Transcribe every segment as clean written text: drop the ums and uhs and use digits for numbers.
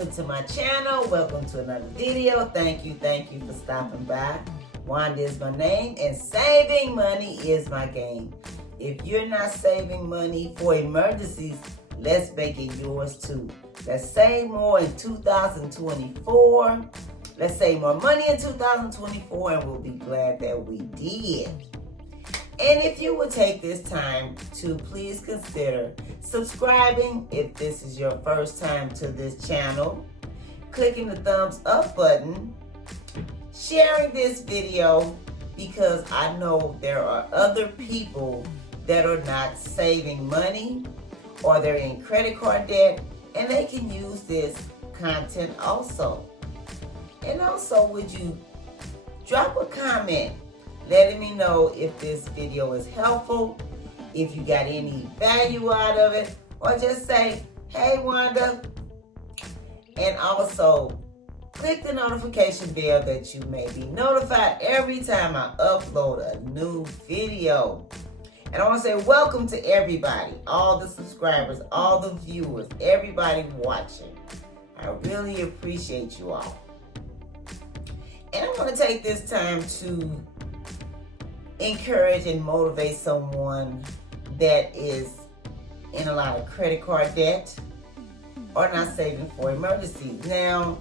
welcome to my channel. Welcome to another video. Thank you for stopping by. Wanda is my name and saving money is my game. If you're not saving money for emergencies, let's make it yours too. Let's save more in 2024. Let's save more money in 2024 and we'll be glad that we did. And if you would take this time to please consider subscribing if this is your first time to this channel, clicking the thumbs up button, sharing this video because I know there are other people that are not saving money or they're in credit card debt and they can use this content also. And also, would you drop a comment letting me know if this video is helpful, if you got any value out of it, or just say, hey Wanda. And also, click the notification bell that you may be notified every time I upload a new video. And I want to say welcome to everybody, all the subscribers, all the viewers, everybody watching. I really appreciate you all. And I want to take this time to encourage and motivate someone that is in a lot of credit card debt or not saving for emergencies. Now,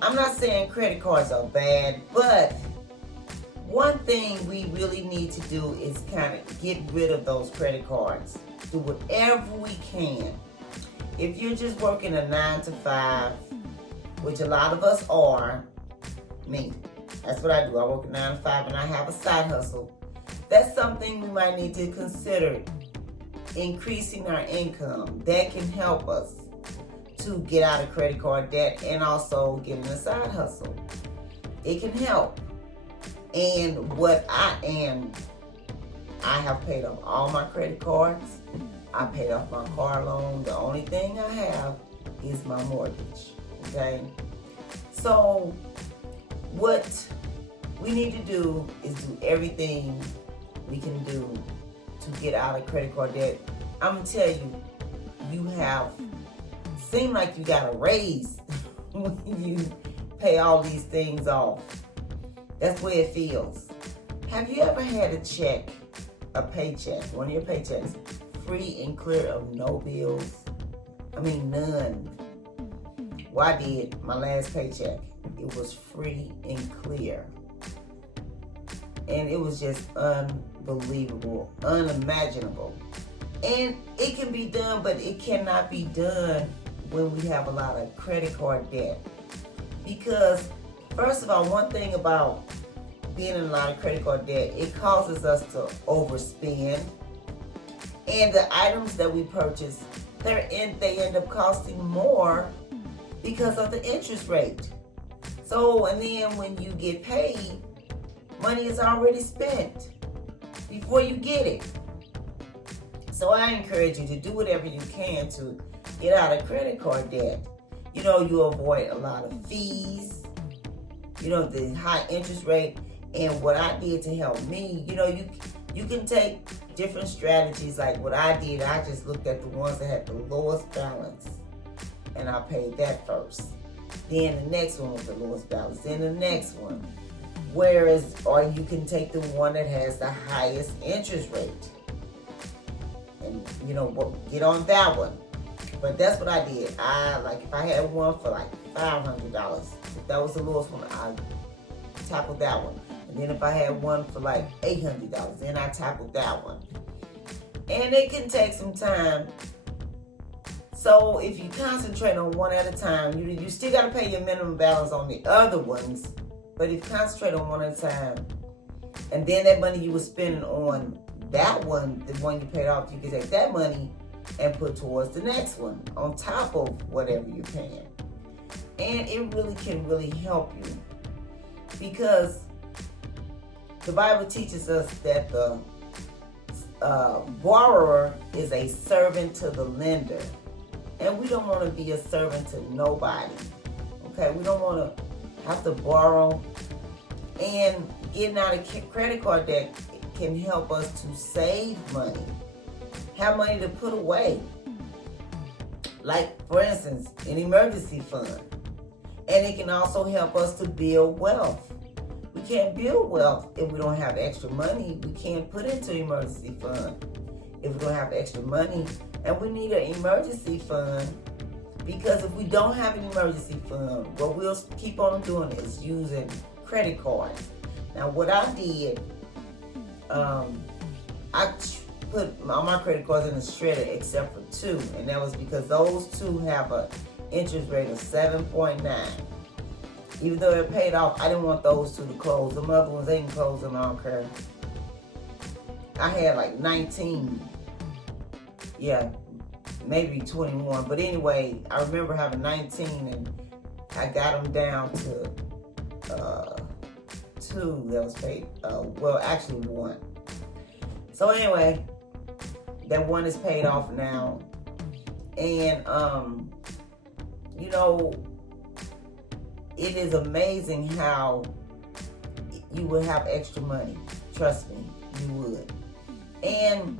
I'm not saying credit cards are bad, but one thing we really need to do is kind of get rid of those credit cards. Do whatever we can. If you're just working a 9 to 5, which a lot of us are, me. That's what I do. I work a 9 to 5 and I have a side hustle. That's something we might need to consider, increasing our income. That can help us to get out of credit card debt and also getting a side hustle. It can help. And I have paid off all my credit cards. I paid off my car loan. The only thing I have is my mortgage. Okay? So, what we need to do is do everything we can do to get out of credit card debt. I'm gonna tell you, seem like you got a raise when you pay all these things off. That's the way it feels. Have you ever had a paycheck, one of your paychecks, free and clear of no bills? I mean, none. Well, I did my last paycheck. It was free and clear. And it was just unbelievable, unimaginable. And it can be done, but it cannot be done when we have a lot of credit card debt. Because, first of all, one thing about being in a lot of credit card debt, it causes us to overspend. And the items that we purchase, they end up costing more because of the interest rate. So, and then when you get paid, money is already spent before you get it. So I encourage you to do whatever you can to get out of credit card debt. You know, you avoid a lot of fees, you know, the high interest rate. And what I did to help me, you know, you can take different strategies. Like what I did, I just looked at the ones that had the lowest balance and I paid that first. Then the next one with the lowest balance. Then the next one. Or you can take the one that has the highest interest rate. And, you know, get on that one. But that's what I did. If I had one for like $500, if that was the lowest one, I tackled that one. And then if I had one for like $800, then I tackled that one. And it can take some time. So if you concentrate on one at a time, you still got to pay your minimum balance on the other ones. But if you concentrate on one at a time, and then that money you were spending on that one, the one you paid off, you can take that money and put towards the next one on top of whatever you're paying. And it really can help you. Because the Bible teaches us that the borrower is a servant to the lender. And we don't want to be a servant to nobody. Okay? We don't want to have to borrow. And getting out of credit card debt can help us to save money. Have money to put away. like for instance, an emergency fund. And it can also help us to build wealth. We can't build wealth if we don't have extra money. We can't put into an emergency fund if we don't have extra money. And we need an emergency fund, because if we don't have an emergency fund, what we'll keep on doing is using credit cards. Now, what I did, I put all my credit cards in the shredder except for two, and that was because those two have an interest rate of 7.9. Even though they're paid off, I didn't want those two to close. The other ones, they can close them, I don't care. I had like 19. Yeah, maybe 21. But anyway, I remember having 19, and I got them down to two that was paid. Well, actually one. So anyway, that one is paid off now. And, you know, it is amazing how you will have extra money. Trust me, you would. And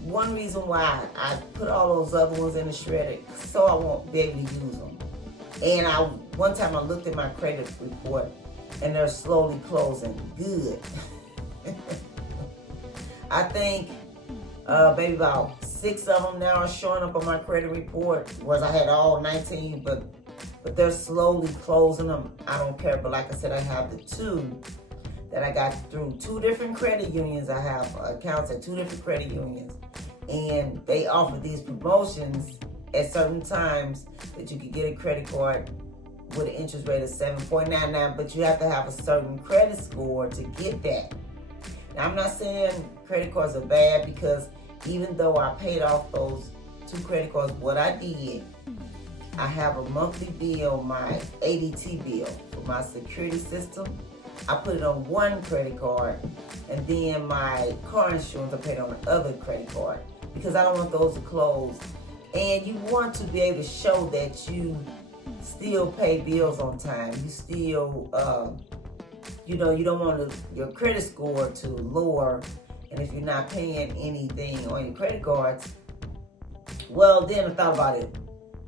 one reason why I put all those other ones in the shredder, so I won't be able to use them. And one time I looked at my credit report, and they're slowly closing. Good. I think maybe about 6 of them now are showing up on my credit report, whereas I had all 19, but they're slowly closing them. I don't care, but like I said, I have the two that I got through 2 different credit unions. I have accounts at 2 different credit unions, and they offer these promotions at certain times that you can get a credit card with an interest rate of 7.99, but you have to have a certain credit score to get that. Now, I'm not saying credit cards are bad, because even though I paid off those 2 credit cards, what I did, I have a monthly bill, my ADT bill for my security system. I put it on one credit card, and then my car insurance I paid on the other credit card, because I don't want those to close. And you want to be able to show that you still pay bills on time. You still, you know, you don't want your credit score to lower. And if you're not paying anything on your credit cards, well, then I thought about it.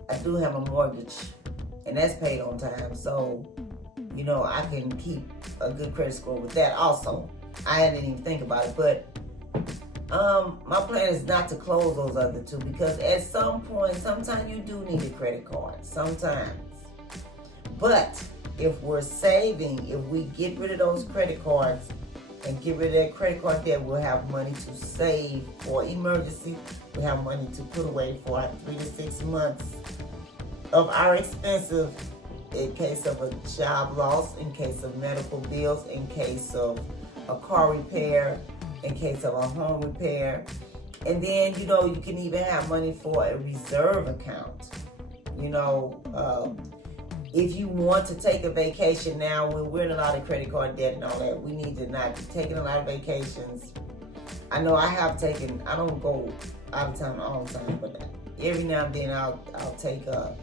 I do have a mortgage, and that's paid on time. So, you know, I can keep a good credit score with that also. I didn't even think about it, but my plan is not to close those other 2, because at some point, sometimes you do need a credit card, sometimes. But if we're saving, if we get rid of those credit cards and get rid of that credit card debt, we'll have money to save for emergency. We'll have money to put away for 3 to 6 months of our expenses, in case of a job loss, in case of medical bills, in case of a car repair, in case of a home repair. And then, you know, you can even have money for a reserve account. You know, if you want to take a vacation now, when we're in a lot of credit card debt and all that, we need to not be taking a lot of vacations. I know I have taken, I don't go out of town all the time, but every now and then I'll take a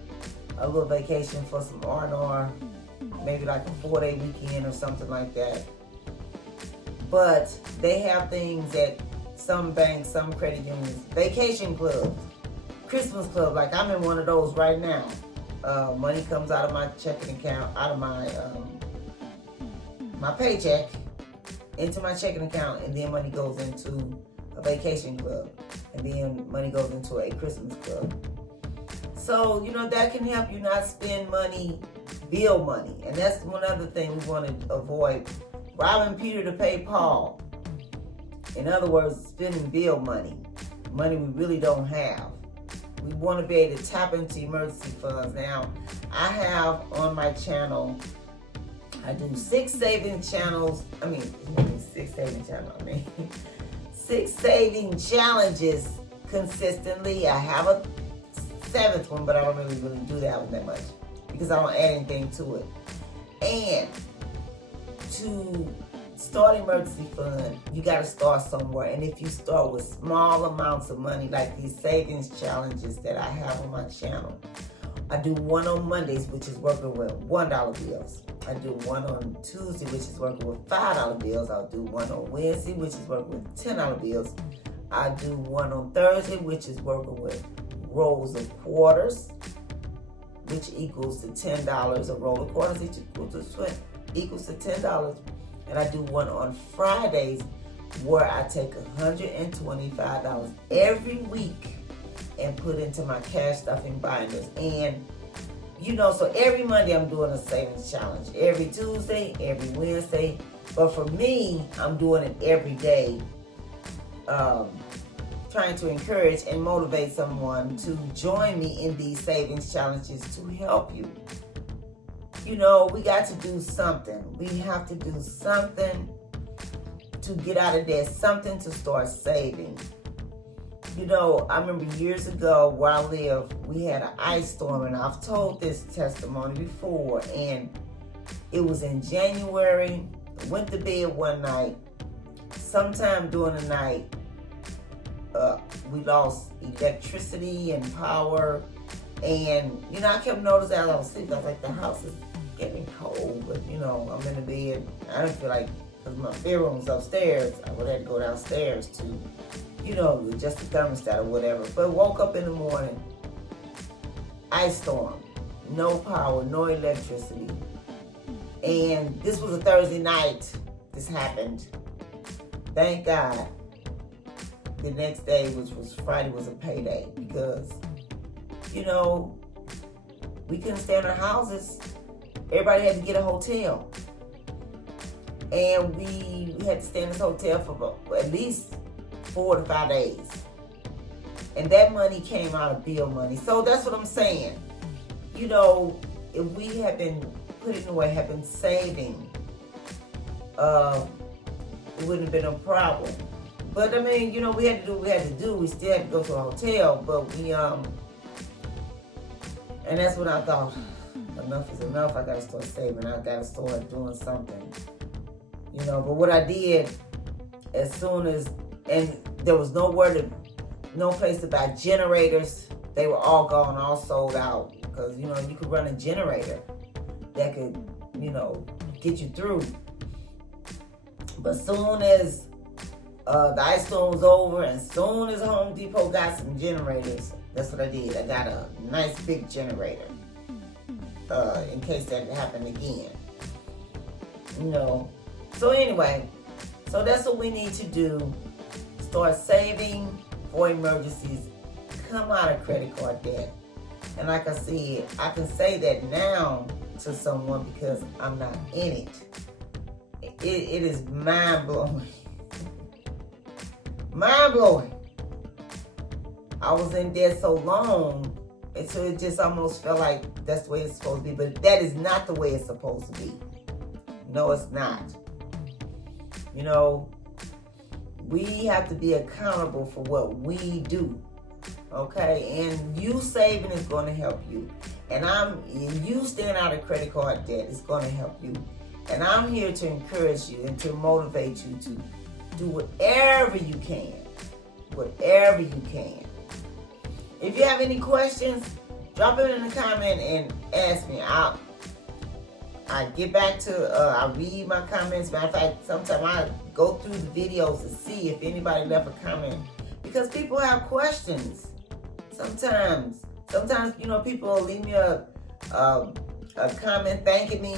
little vacation for some R&R, maybe like a 4-day weekend or something like that. But they have things at some banks, some credit unions, vacation clubs, Christmas club, like I'm in one of those right now. Money comes out of my checking account, out of my my paycheck, into my checking account, and then money goes into a vacation club, and then money goes into a Christmas club. So, you know, that can help you not spend money, bill money. And that's one other thing we want to avoid. Robbing Peter to pay Paul. In other words, spending bill money. Money we really don't have. We want to be able to tap into emergency funds. Now, I have on my channel, I do 6 saving channels. 6 saving challenges consistently. I have a 7th one, but I don't really do that one that much, because I don't add anything to it. And to start emergency fund, you got to start somewhere. And if you start with small amounts of money, like these savings challenges that I have on my channel, I do one on Mondays, which is working with $1 bills. I do one on Tuesday, which is working with $5 bills. I'll do one on Wednesday, which is working with $10 bills. I do one on Thursday, which is working with rolls of quarters, which equals to $10. A roll of quarters equals to $10. And I do one on Fridays where I take $125 every week and put into my cash stuffing binders. And so every Monday I'm doing a savings challenge. Every Tuesday, every Wednesday. But for me, I'm doing it every day, trying to encourage and motivate someone to join me in these savings challenges to help you. We got to do something. We have to do something to get out of debt, something to start saving. I remember years ago where I live, we had an ice storm, and I've told this testimony before, and it was in January. I went to bed one night. Sometime during the night, we lost electricity and power, and I kept noticing as I was sleeping, I was like, the house is getting cold, but I'm in the bed. I didn't feel like, because my bedroom's upstairs, I would have to go downstairs to adjust the thermostat or whatever. But woke up in the morning, ice storm, no power, no electricity. And this was a Thursday night this happened. Thank God. The next day, which was Friday, was a payday because, we couldn't stay in our houses. Everybody had to get a hotel. And we had to stay in this hotel for at least 4 to 5 days. And that money came out of bill money. So that's what I'm saying. If we had been putting away, had been saving, it wouldn't have been a problem. But I mean, we had to do what we had to do. We still had to go to a hotel, but we and that's when I thought, enough is enough. I gotta start saving. I gotta start doing something. But what I did, as soon as, and there was no place to buy generators. They were all gone, all sold out. Because, you could run a generator that could, get you through. But soon as the ice storm was over, and soon as Home Depot got some generators, that's what I did. I got a nice big generator in case that happened again. So anyway, so that's what we need to do. Start saving for emergencies. Come out of credit card debt. And like I said, I can say that now to someone because I'm not in it. It is mind-blowing. Mind-blowing. I was in debt so long, and so it just almost felt like that's the way it's supposed to be. But that is not the way it's supposed to be. No, it's not. We have to be accountable for what we do. Okay? And you saving is going to help you. And you staying out of credit card debt is going to help you. And I'm here to encourage you and to motivate you to do whatever you can. Whatever you can. If you have any questions, drop it in the comment and ask me. I get back to, I read my comments. Matter of fact, sometimes I go through the videos to see if anybody left a comment. Because people have questions. Sometimes, people leave me a comment thanking me.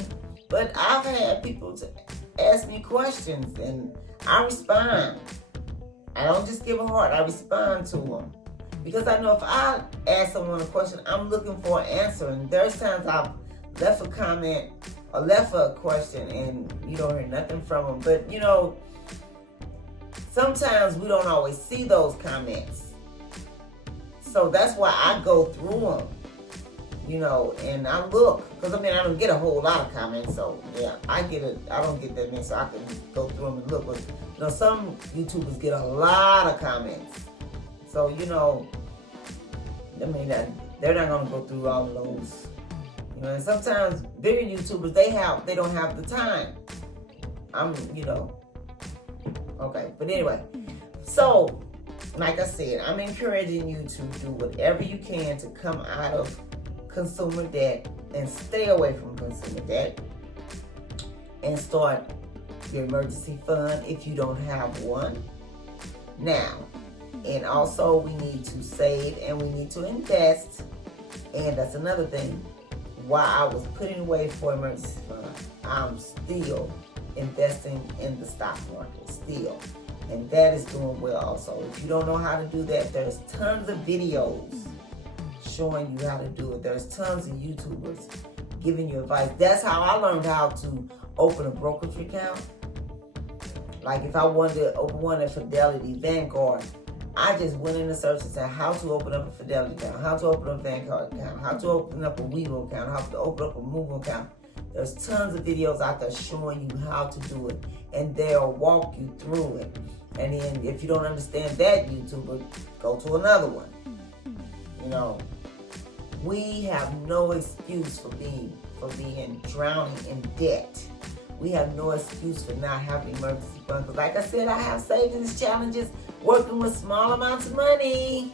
But I've had people to ask me questions and I respond. I don't just give a heart, I respond to them. Because I know if I ask someone a question, I'm looking for an answer. And there's times I've left a comment or left a question and you don't hear nothing from them. But sometimes we don't always see those comments. So that's why I go through them. And I look, because I don't get a whole lot of comments, so yeah, I don't get that many, so I can go through them and look. But some YouTubers get a lot of comments, so they're not gonna go through all of those. And sometimes bigger YouTubers they don't have the time. Okay, but anyway, so like I said, I'm encouraging you to do whatever you can to come out of consumer debt and stay away from consumer debt and start your emergency fund if you don't have one. Now, And also we need to save and we need to invest. And that's another thing. While I was putting away for emergency fund, I'm still investing in the stock market, still. And that is doing well also. If you don't know how to do that, there's tons of videos showing you how to do it. There's tons of YouTubers giving you advice. That's how I learned how to open a brokerage account. Like if I wanted to open one at Fidelity, Vanguard, I just went in the search and said how to open up a Fidelity account, how to open up a Vanguard account, how to open up a Webull account, how to open up a Moogle account. There's tons of videos out there showing you how to do it, and they'll walk you through it. And then if you don't understand that YouTuber, go to another one. You know, we have no excuse for being drowning in debt. We have no excuse for not having emergency fund. Because like I said, I have savings challenges working with small amounts of money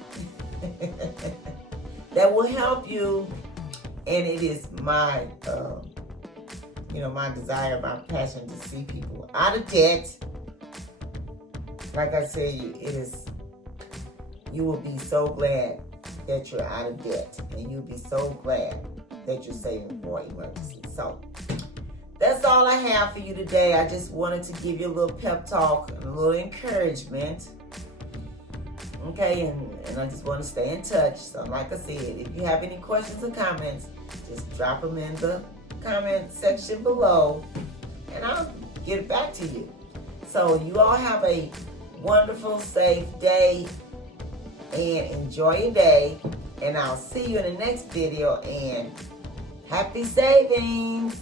that will help you. And it is my, my desire, my passion to see people out of debt. Like I said, you will be so glad that you're out of debt, and you'll be so glad that you're saving for emergency. So that's all I have for you today. I just wanted to give you a little pep talk and a little encouragement. Okay, and I just want to stay in touch. So like I said, if you have any questions or comments, just drop them in the comment section below, and I'll get it back to you. So you all have a wonderful, safe day, and enjoy your day. And I'll see you in the next video, and happy savings.